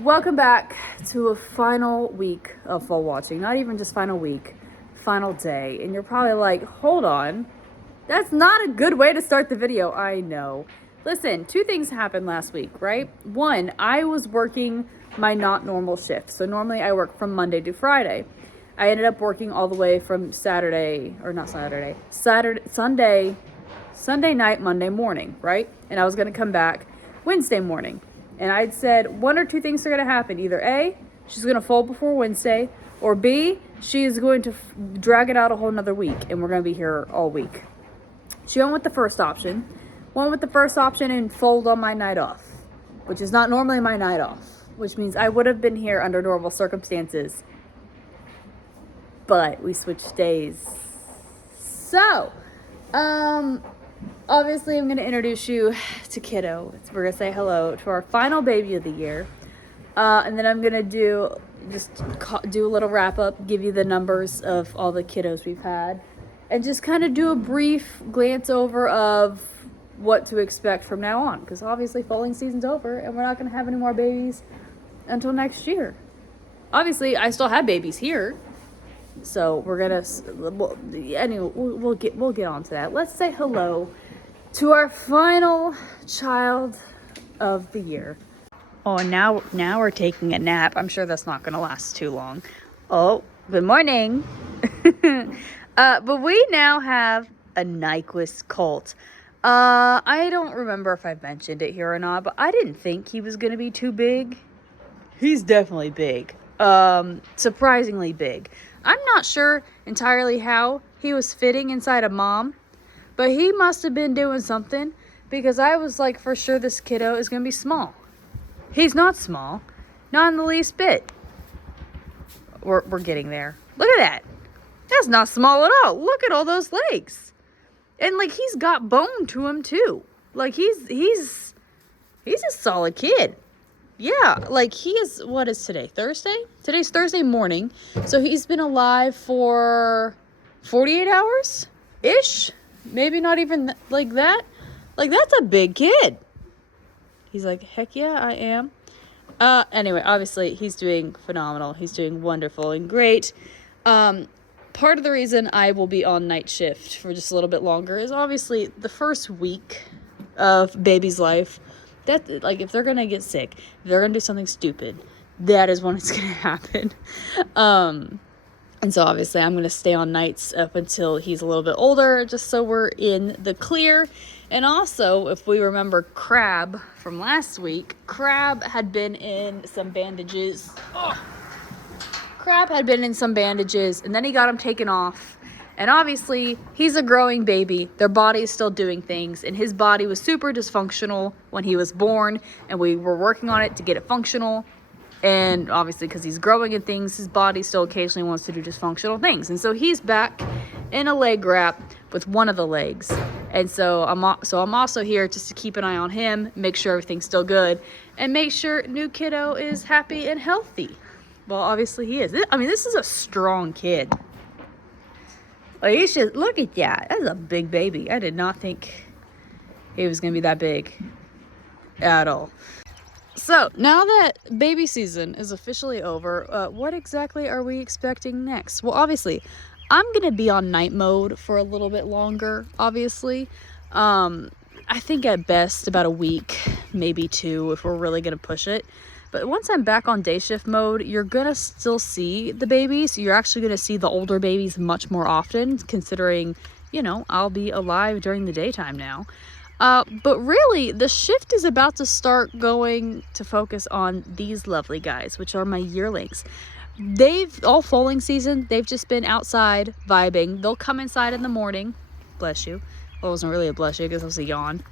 Welcome back to a final week of foal watching. Not even just final week, final day. And you're probably like, hold on, that's not a good way to start the video. I know. Listen, two things happened last week, right? One, I was working my not normal shift. So normally I work from Monday to Friday. I ended up working all the way from Sunday night, Monday morning, right? And I was going to come back Wednesday morning. And I'd said one or two things are going to happen. Either A, she's going to fold before Wednesday, or B, she is going to drag it out a whole nother week, and we're going to be here all week. She went with the first option. And fold on my night off, which is not normally my night off, which means I would have been here under normal circumstances. But we switched days. So, obviously, I'm going to introduce you to Kiddo. We're going to say hello to our final baby of the year. And then I'm going to do a little wrap up, give you the numbers of all the kiddos we've had, and just kind of do a brief glance over of what to expect from now on. Because obviously, foaling season's over, and we're not going to have any more babies until next year. Obviously, I still have babies here. So we're gonna we'll get on to that. Let's say hello to our final child of the year. Oh, now we're taking a nap. I'm sure that's not gonna last too long. Oh, good morning. But we now have a Nyquist colt. I don't remember if I mentioned it here or not, but I didn't think he was gonna be too big. He's definitely big. Surprisingly big. I'm not sure entirely how he was fitting inside a mom, but he must have been doing something, because I was like, for sure this kiddo is going to be small. He's not small. Not in the least bit. We're getting there. Look at that. That's not small at all. Look at all those legs. And like, he's got bone to him too. Like, he's a solid kid. Yeah, like he is, what is today? Thursday? Today's Thursday morning. So he's been alive for 48 hours-ish? Maybe not even like that. Like, that's a big kid. He's like, heck yeah, I am. Anyway, obviously, he's doing phenomenal. He's doing wonderful and great. Part of the reason I will be on night shift for just a little bit longer is obviously the first week of baby's life. That, like, if they're gonna get sick, if they're gonna do something stupid, that is when it's gonna happen. And so obviously I'm gonna stay on nights up until he's a little bit older, just so we're in the clear. And also, if we remember Crab from last week, Crab had been in some bandages. And then he got them taken off. And obviously, he's a growing baby. Their body is still doing things. And his body was super dysfunctional when he was born. And we were working on it to get it functional. And obviously, because he's growing and things, his body still occasionally wants to do dysfunctional things. And so he's back in a leg wrap with one of the legs. And so I'm also here just to keep an eye on him, make sure everything's still good, and make sure new kiddo is happy and healthy. Well, obviously he is. I mean, this is a strong kid. Like, you should look at that. That's a big baby. I did not think he was going to be that big at all. So, now that baby season is officially over, what exactly are we expecting next? Well, obviously, I'm going to be on night mode for a little bit longer, obviously. I think at best about a week, maybe two, if we're really going to push it. But once I'm back on day shift mode, you're going to still see the babies. You're actually going to see the older babies much more often, considering, I'll be alive during the daytime now. But really, the shift is about to start going to focus on these lovely guys, which are my yearlings. All foaling season, they've just been outside vibing. They'll come inside in the morning. Bless you. Well, it wasn't really a bless you because it was a yawn.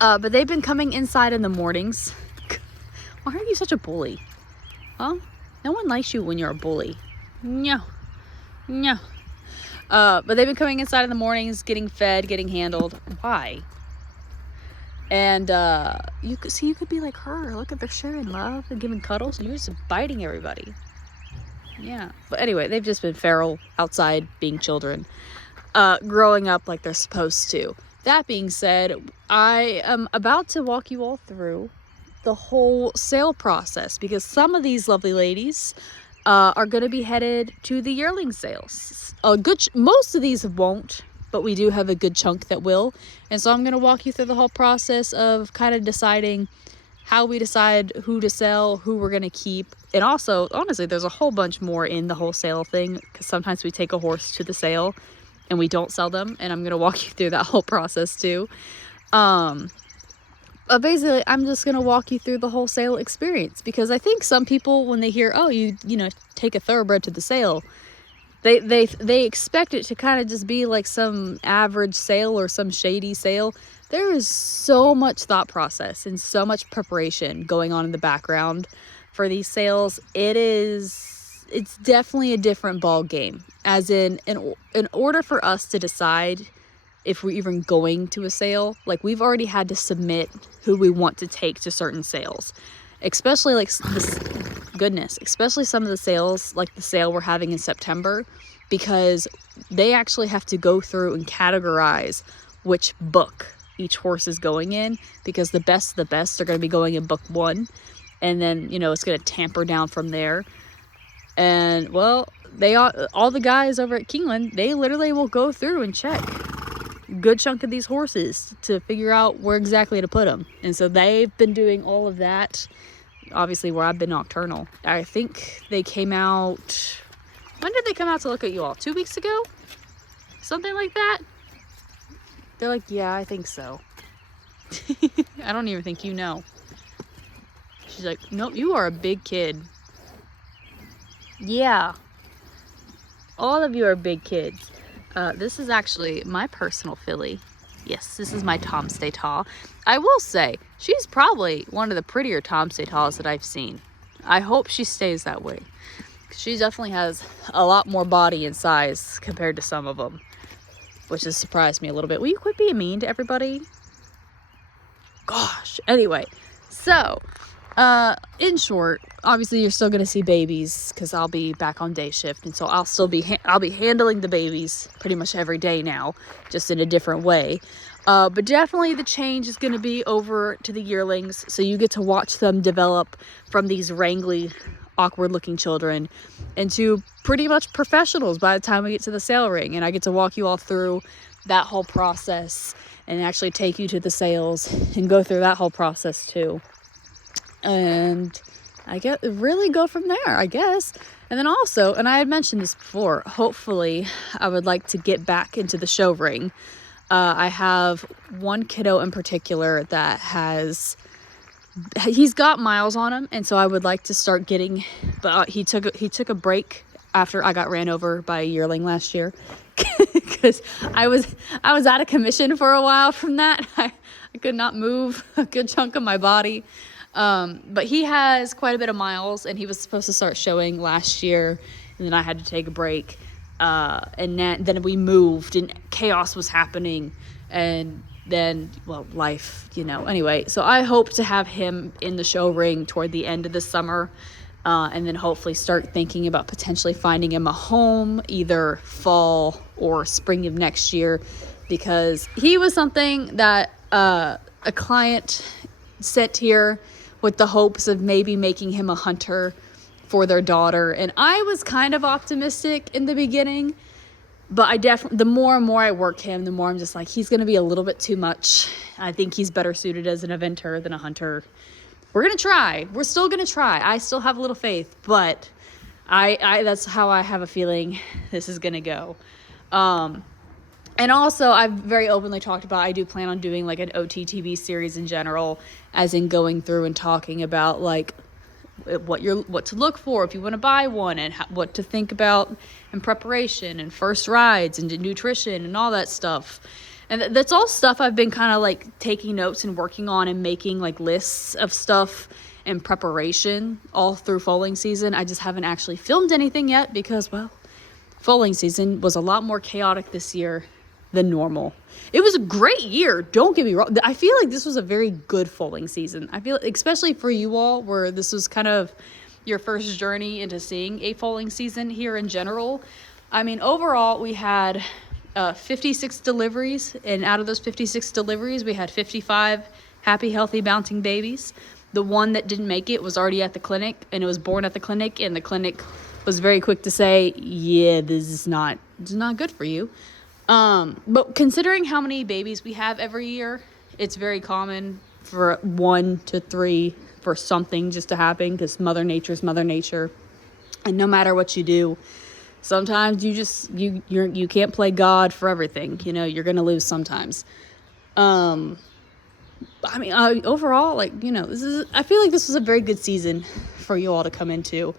But they've been coming inside in the mornings. Why are you such a bully? Huh? No one likes you when you're a bully. No. But they've been coming inside in the mornings, getting fed, getting handled. Why? And you could be like her. Look at, they're sharing love and giving cuddles, and you're just biting everybody. Yeah. But anyway, they've just been feral, outside, being children, growing up like they're supposed to. That being said, I am about to walk you all through the whole sale process, because some of these lovely ladies are going to be headed to the yearling sales. Most of these won't, but we do have a good chunk that will. And so I'm going to walk you through the whole process of kind of deciding how we decide who to sell, who we're going to keep. And also, honestly, there's a whole bunch more in the wholesale thing, because sometimes we take a horse to the sale and we don't sell them. And I'm going to walk you through that whole process too. But basically, I'm just going to walk you through the whole sale experience, because I think some people, when they hear, oh, you know, take a thoroughbred to the sale, they expect it to kind of just be like some average sale or some shady sale. There is so much thought process and so much preparation going on in the background for these sales. It's definitely a different ball game, as in order for us to decide if we're even going to a sale, like, we've already had to submit who we want to take to certain sales, especially like especially some of the sales, like the sale we're having in September, because they actually have to go through and categorize which book each horse is going in, because the best of the best are going to be going in book 1, and then, you know, it's going to tamper down from there. And well, all the guys over at Keeneland, they literally will go through and check good chunk of these horses to figure out where exactly to put them. And so they've been doing all of that, obviously, where I've been nocturnal. I think they came out, when did they come out to look at you all? 2 weeks ago? Something like that? They're like, yeah, I think so. I don't even think you know. She's like, nope, you are a big kid. Yeah. All of you are big kids. This is actually my personal filly. Yes, this is my Tom Stay Tall. I will say, she's probably one of the prettier Tom Stay Talls that I've seen. I hope she stays that way. She definitely has a lot more body and size compared to some of them, which has surprised me a little bit. Will you quit being mean to everybody? Gosh. Anyway, so in short, obviously you're still going to see babies, because I'll be back on day shift, and so I'll be handling the babies pretty much every day now, just in a different way. But definitely the change is going to be over to the yearlings, so you get to watch them develop from these wrangly, awkward looking children into pretty much professionals by the time we get to the sale ring. And I get to walk you all through that whole process and actually take you to the sales and go through that whole process too. And I get really go from there, I guess. And then also, and I had mentioned this before, hopefully I would like to get back into the show ring. I have one kiddo in particular that he's got miles on him, and so I would like to start getting, but he took a break after I got ran over by a yearling last year, because I was out of commission for a while from that. I could not move a good chunk of my body. But he has quite a bit of miles, and he was supposed to start showing last year, and then I had to take a break. And then we moved, and chaos was happening, and then, well, life, you know. Anyway, so I hope to have him in the show ring toward the end of the summer, and then hopefully start thinking about potentially finding him a home either fall or spring of next year, because he was something that a client sent here with the hopes of maybe making him a hunter for their daughter. And I was kind of optimistic in the beginning, but I definitely, the more and more I work him, the more I'm just like, he's going to be a little bit too much. I think he's better suited as an eventer than a hunter. We're going to try. We're still going to try. I still have a little faith, but I that's how I have a feeling this is going to go. And also, I've very openly talked about, I do plan on doing like an OTTV series in general, as in going through and talking about like what to look for if you want to buy one, and what to think about in preparation and first rides and nutrition and all that stuff. And that's all stuff I've been kind of like taking notes and working on and making like lists of stuff in preparation all through foaling season. I just haven't actually filmed anything yet because, well, foaling season was a lot more chaotic this year than normal. It was a great year, don't get me wrong. I feel like this was a very good foaling season. I feel, especially for you all, where this was kind of your first journey into seeing a foaling season here in general. I mean, overall, we had 56 deliveries, and out of those 56 deliveries, we had 55 happy, healthy, bouncing babies. The one that didn't make it was already at the clinic, and it was born at the clinic, and the clinic was very quick to say, yeah, this is not good for you. But considering how many babies we have every year, it's very common for 1 to 3 for something just to happen, because Mother Nature's Mother Nature. And no matter what you do, sometimes you can't play God for everything. You know, you're going to lose sometimes. I mean, overall, like, you know, I feel like this was a very good season for you all to come into.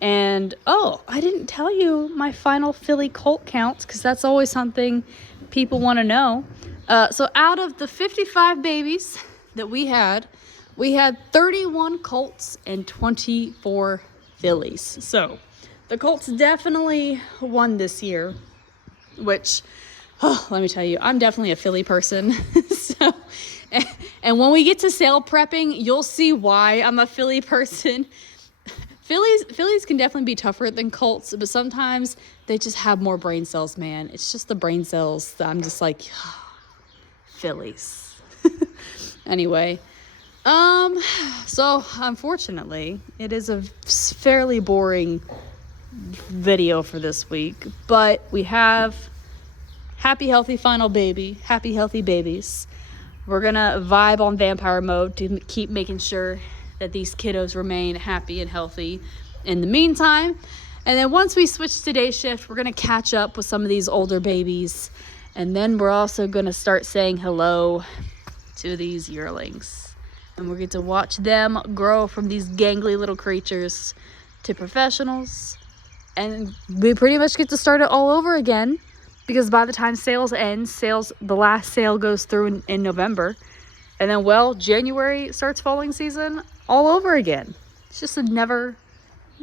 And, I didn't tell you my final filly colt counts, because that's always something people want to know. So out of the 55 babies that we had 31 colts and 24 fillies. So the colts definitely won this year, which, let me tell you, I'm definitely a filly person. So, and when we get to sale prepping, you'll see why I'm a filly person. Fillies can definitely be tougher than colts, but sometimes they just have more brain cells, man. It's just the brain cells that I'm just like, fillies. Anyway, so unfortunately, it is a fairly boring video for this week, but we have happy, healthy final baby, happy, healthy babies. We're gonna vibe on vampire mode to keep making sure that these kiddos remain happy and healthy in the meantime. And then once we switch to day shift, we're gonna catch up with some of these older babies. And then we're also gonna start saying hello to these yearlings. And we're going to watch them grow from these gangly little creatures to professionals. And we pretty much get to start it all over again, because by the time sales end, the last sale goes through in November. And then, January starts foaling season all over again. It's just a never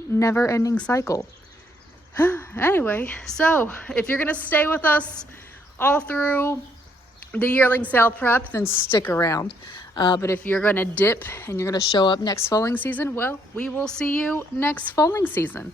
ending cycle. Anyway, so if you're going to stay with us all through the yearling sale prep, then stick around. But if you're going to dip and you're going to show up next foaling season, we will see you next foaling season.